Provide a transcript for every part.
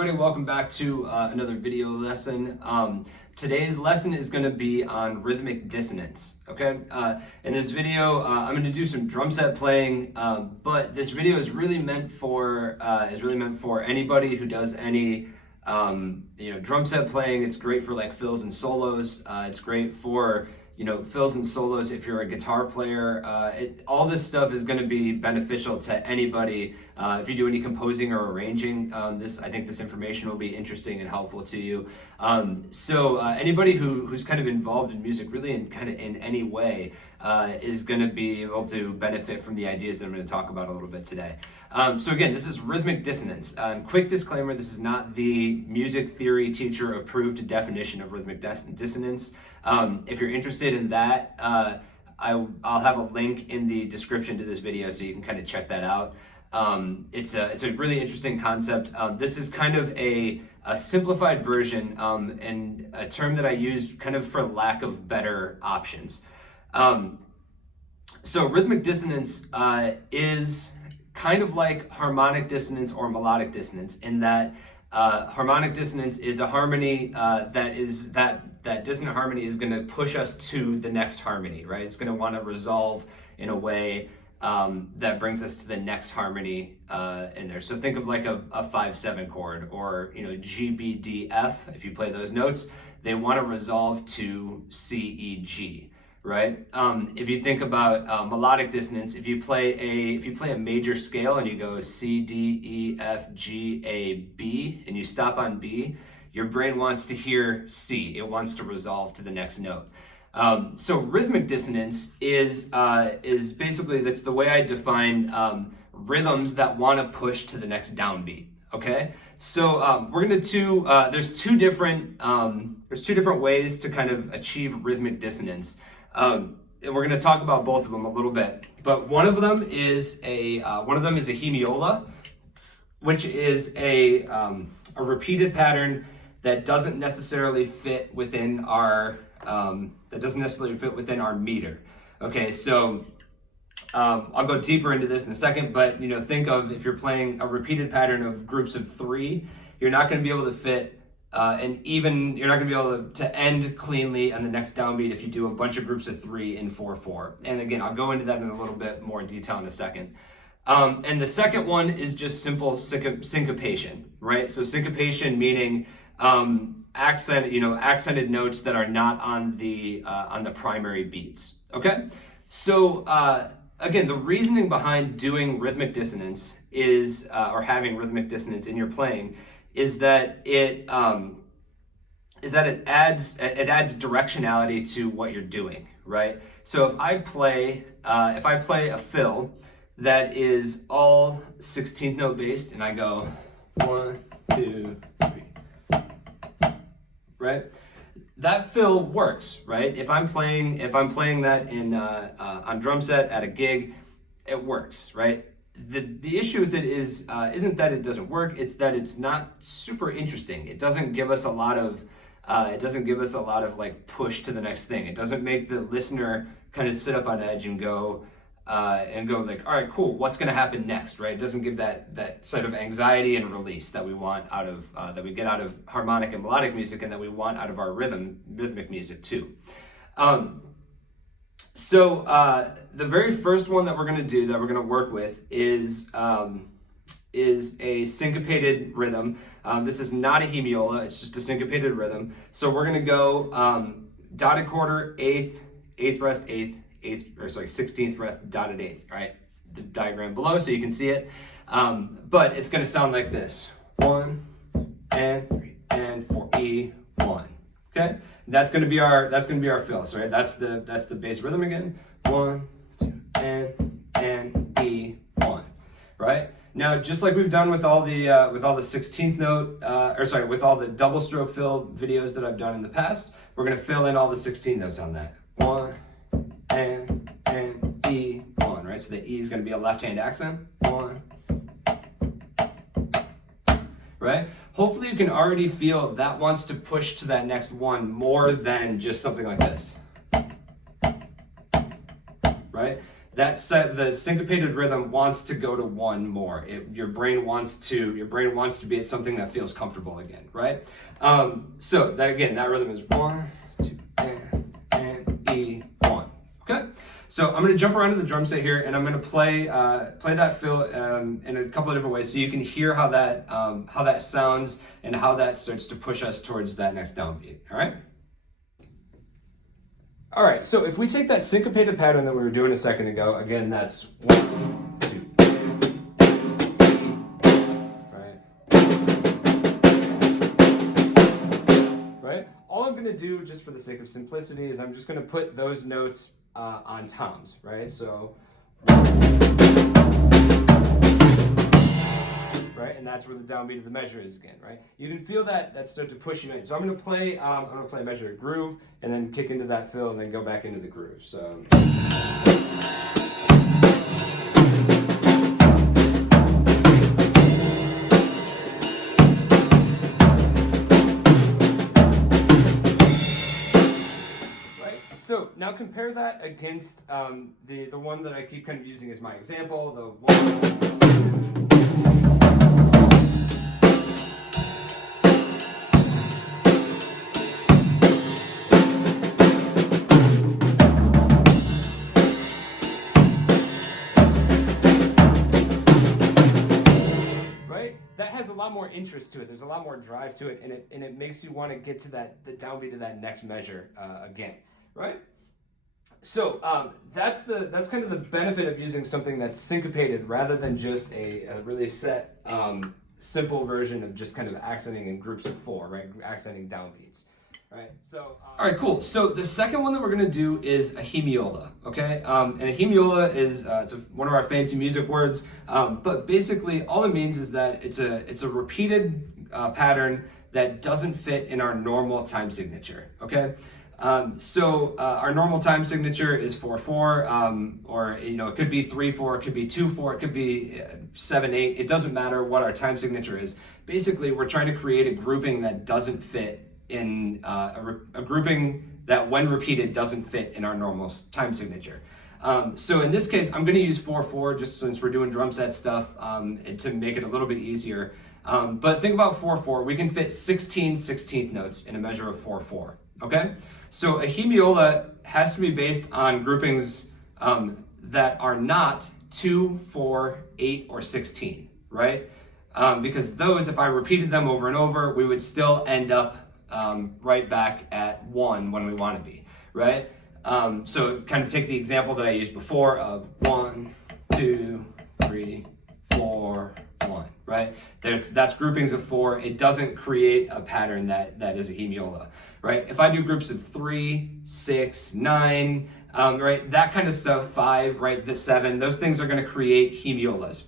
everybody, welcome back to another video lesson. Today's lesson is going to be on rhythmic dissonance, okay? In this video, I'm going to do some drum set playing, but this video is really meant for anybody who does any drum set playing. It's great for like fills and solos. It's great for fills and solos if you're a guitar player. All this stuff is going to be beneficial to anybody. If you do any composing or arranging, I think this information will be interesting and helpful to you. So anybody who's kind of involved in music really in any way is going to be able to benefit from the ideas that I'm going to talk about a little bit today. So again, this is rhythmic dissonance. Quick disclaimer, this is not the music theory teacher approved definition of rhythmic dissonance. If you're interested in that, I'll have a link in the description to this video so you can kind of check that out. It's a really interesting concept. This is kind of a simplified version and a term that I use kind of for lack of better options. So rhythmic dissonance is kind of like harmonic dissonance or melodic dissonance in that harmonic dissonance is a harmony that dissonant harmony is going to push us to the next harmony, right? It's going to want to resolve in a way that brings us to the next harmony in there. So think of like a 5/7 chord or G, B, D, F. If you play those notes, they want to resolve to C, E, G, right? If you think about melodic dissonance, if you play a major scale and you go C, D, E, F, G, A, B, and you stop on B, your brain wants to hear C. It wants to resolve to the next note. So rhythmic dissonance is basically, that's the way I define rhythms that want to push to the next downbeat. Okay, so we're gonna there's two different ways to kind of achieve rhythmic dissonance, and we're gonna talk about both of them a little bit. But one of them is a hemiola, which is a repeated pattern that doesn't necessarily fit within our meter. Okay, so I'll go deeper into this in a second, but think of if you're playing a repeated pattern of groups of 3, you're not going to be able to fit you're not going to be able to end cleanly on the next downbeat if you do a bunch of groups of 3 in 4/4. And again, I'll go into that in a little bit more detail in a second. And the second one is just simple syncopation, right? So syncopation meaning accented notes that are not on the primary beats. Okay, so again, the reasoning behind doing rhythmic dissonance is or having rhythmic dissonance in your playing is that it adds directionality to what you're doing, right? So if I play a fill that is all 16th note based and I go 1, 2, 3, right? That fill works, right? If I'm playing that in on drum set at a gig, it works, right? The issue with it isn't that it doesn't work; it's that it's not super interesting. It doesn't give us a lot of like push to the next thing. It doesn't make the listener kind of sit up on edge and go like, all right, cool, what's going to happen next, right? It doesn't give that sort of anxiety and release that we want out of that we get out of harmonic and melodic music, and that we want out of our rhythmic music too. So the very first one that we're going to work with is a syncopated rhythm. This is not a hemiola; it's just a syncopated rhythm. So we're going to go dotted quarter, eighth rest, eighth, 16th rest, dotted eighth, right? The diagram below so you can see it. But it's going to sound like this: 1 and 3 and 4, E, 1. Okay, that's going to be our fills, right? That's the bass rhythm again. 1, 2, and E, 1, right? Now, just like we've done with all the 16th note, with all the double stroke fill videos that I've done in the past, we're going to fill in all the 16 notes on that. 1 and E, 1, right? So the E is going to be a left-hand accent. 1, right? Hopefully you can already feel that wants to push to that next one more than just something like this, right? the syncopated rhythm wants to go to 1 more. Your brain wants to be at something that feels comfortable again, right? So that rhythm is 1, 2, and E, 1. Okay. So I'm going to jump around to the drum set here, and I'm going to play that fill in a couple of different ways, so you can hear how that sounds and how that starts to push us towards that next downbeat. All right. All right. So if we take that syncopated pattern that we were doing a second ago, again, that's 1, 2, right. All I'm going to do, just for the sake of simplicity, is I'm just going to put those notes on toms, right? So, right, and that's where the downbeat of the measure is again, right? You can feel that start to push you in. So I'm gonna play a measure, a groove, and then kick into that fill, and then go back into the groove. So. So now compare that against the one that I keep kind of using as my example, the 1. Right? That has a lot more interest to it. There's a lot more drive to it, and it makes you want to get to the downbeat of that next measure again. Right? So that's kind of the benefit of using something that's syncopated rather than just a really set simple version of just kind of accenting in groups of 4, right? Accenting downbeats, right? So all right, cool. So the second one that we're gonna do is a hemiola, okay? And a hemiola is one of our fancy music words, but basically all it means is that it's a repeated pattern that doesn't fit in our normal time signature, okay? So our normal time signature is 4/4, or it could be 3/4, it could be 2/4, it could be 7/8. It doesn't matter what our time signature is. Basically, we're trying to create a grouping that doesn't fit in a grouping that, when repeated, doesn't fit in our normal time signature. So in this case, I'm going to use 4/4 just since we're doing drum set stuff to make it a little bit easier. But think about 4/4. We can fit 16 16th notes in a measure of 4/4. Okay. So a hemiola has to be based on groupings that are not 2, 4, 8, or 16, right? Because those, if I repeated them over and over, we would still end up right back at 1 when we want to be, right? So kind of take the example that I used before of 1, 2, 3, 4, 1, right? That's groupings of 4. It doesn't create a pattern that is a hemiola. Right? If I do groups of 3, 6, 9, right, that kind of stuff, 5, right, the 7, those things are going to create hemiolas.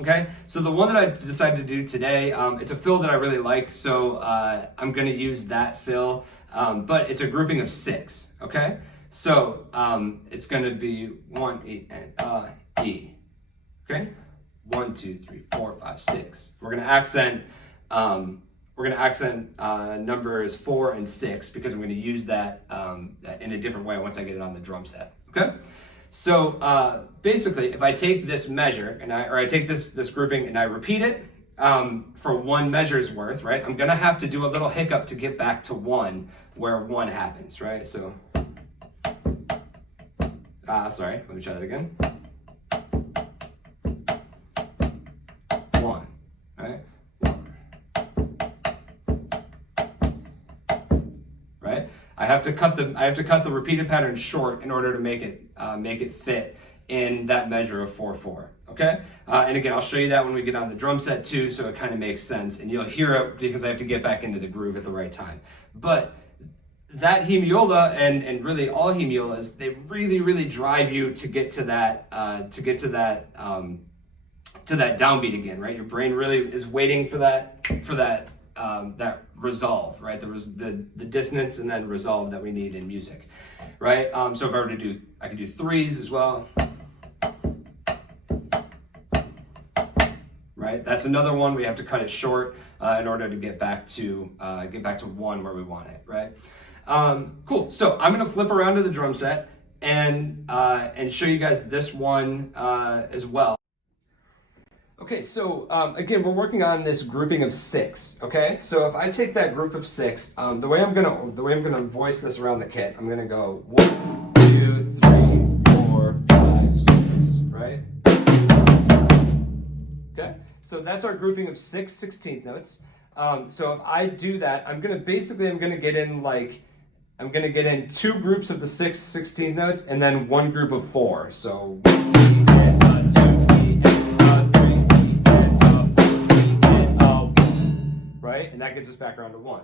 Okay, so the one that I decided to do today, it's a fill that I really like, so I'm going to use that fill, but it's a grouping of 6. Okay, so it's going to be 1, 8, and E. Okay, 1, 2, 3, 4, 5, 6. We're going to accent. We're going to accent numbers 4 and 6 because I'm going to use that in a different way once I get it on the drum set. Okay, so basically, if I take this measure and I take this grouping and I repeat it for 1 measure's worth, right? I'm going to have to do a little hiccup to get back to 1 where 1 happens, right? So, sorry, let me try that again. 1, right? I have to cut the repeated pattern short in order to make it fit in that measure of 4/4. Okay, and again, I'll show you that when we get on the drum set too, so it kind of makes sense, and you'll hear it because I have to get back into the groove at the right time. But that hemiola and really all hemiolas, they really drive you to get to that downbeat again, right? Your brain really is waiting for that resolve, right? There was the dissonance and then resolve that we need in music, right? So if I were to do, I could do 3s as well, right? That's another one. We have to cut it short in order to get back to 1 where we want it, right? Cool. So I'm gonna flip around to the drum set, and show you guys this one as well. Okay, so again, we're working on this grouping of 6. Okay, so if I take that group of 6, the way I'm gonna voice this around the kit, I'm gonna go 1, 2, 3, 4, 5, 6, right? Okay, so that's our grouping of 6 16th notes. So if I do that, I'm gonna get in 2 groups of the 6 16th notes and then 1 group of 4. So 1 E and 2 E and 3 E and 4 E and 1, right? And that gets us back around to 1.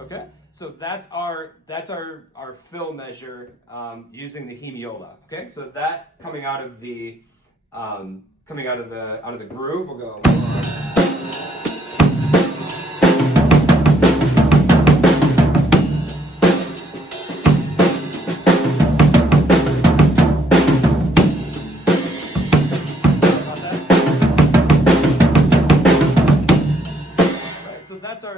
Okay, so that's our fill measure using the Hemiola. Okay, so that coming out of the groove, we'll go.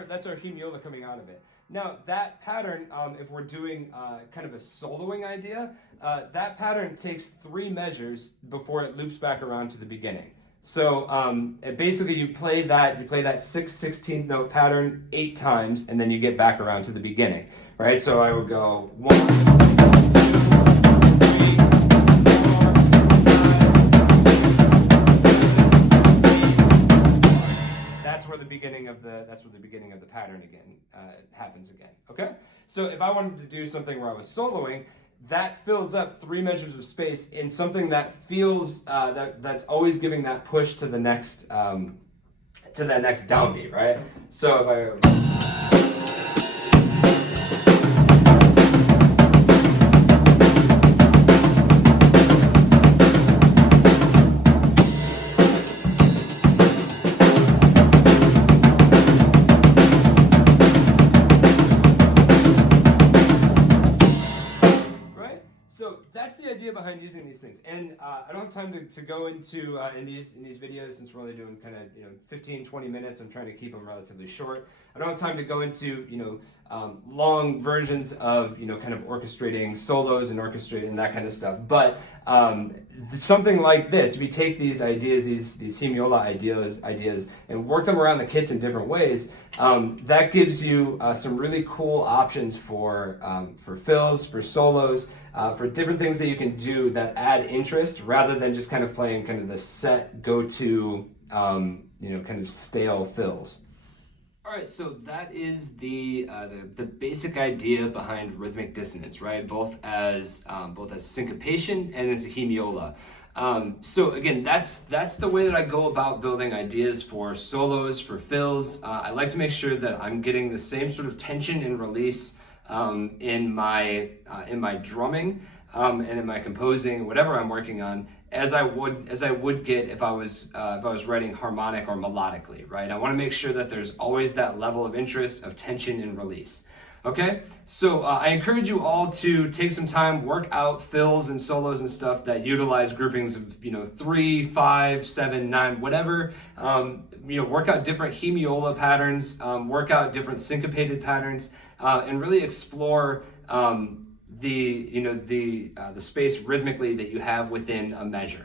That's our Hemiola coming out of it. Now that pattern, if we're doing kind of a soloing idea, that pattern takes 3 measures before it loops back around to the beginning. So basically you play that 6 16th note pattern 8 times, and then you get back around to the beginning, right? So I would go 1, 2, 3, 4, 5, 6, 7, 8. That's where the beginning of the pattern again happens again. Okay, so if I wanted to do something where I was soloing, that fills up 3 measures of space in something that feels that's always giving that push to the next downbeat, right? So if I that's the idea behind using these things, and I don't have time to go into in these videos, since we're only doing kind of 15-20 minutes. I'm trying to keep them relatively short. I don't have time to go into long versions of kind of orchestrating solos and orchestrating that kind of stuff. But something like this, if you take these ideas, these Hemiola ideas, and work them around the kits in different ways, that gives you some really cool options for fills, for solos. For different things that you can do that add interest, rather than just kind of playing kind of the set go-to, kind of stale fills. All right, so that is the basic idea behind rhythmic dissonance, right? Both as syncopation and as a Hemiola. So again, that's the way that I go about building ideas for solos, for fills. I like to make sure that I'm getting the same sort of tension and release in my drumming and in my composing, whatever I'm working on, as I would get if I was writing harmonic or melodically, right? I want to make sure that there's always that level of interest, of tension and release. Okay, so I encourage you all to take some time, work out fills and solos and stuff that utilize groupings of 3, 5, 7, 9, whatever. Work out different Hemiola patterns, work out different syncopated patterns, and really explore the space rhythmically that you have within a measure.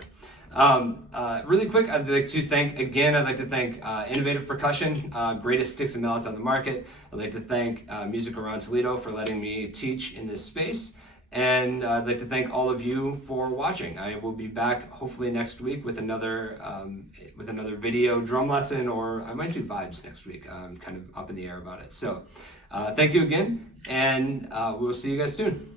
Really quick, I'd like to thank Innovative Percussion, greatest sticks and mallets on the market. I'd like to thank Music Around Toledo for letting me teach in this space. And I'd like to thank all of you for watching. I will be back hopefully next week with another video drum lesson, or I might do vibes next week. I'm kind of up in the air about it. So thank you again, and we'll see you guys soon.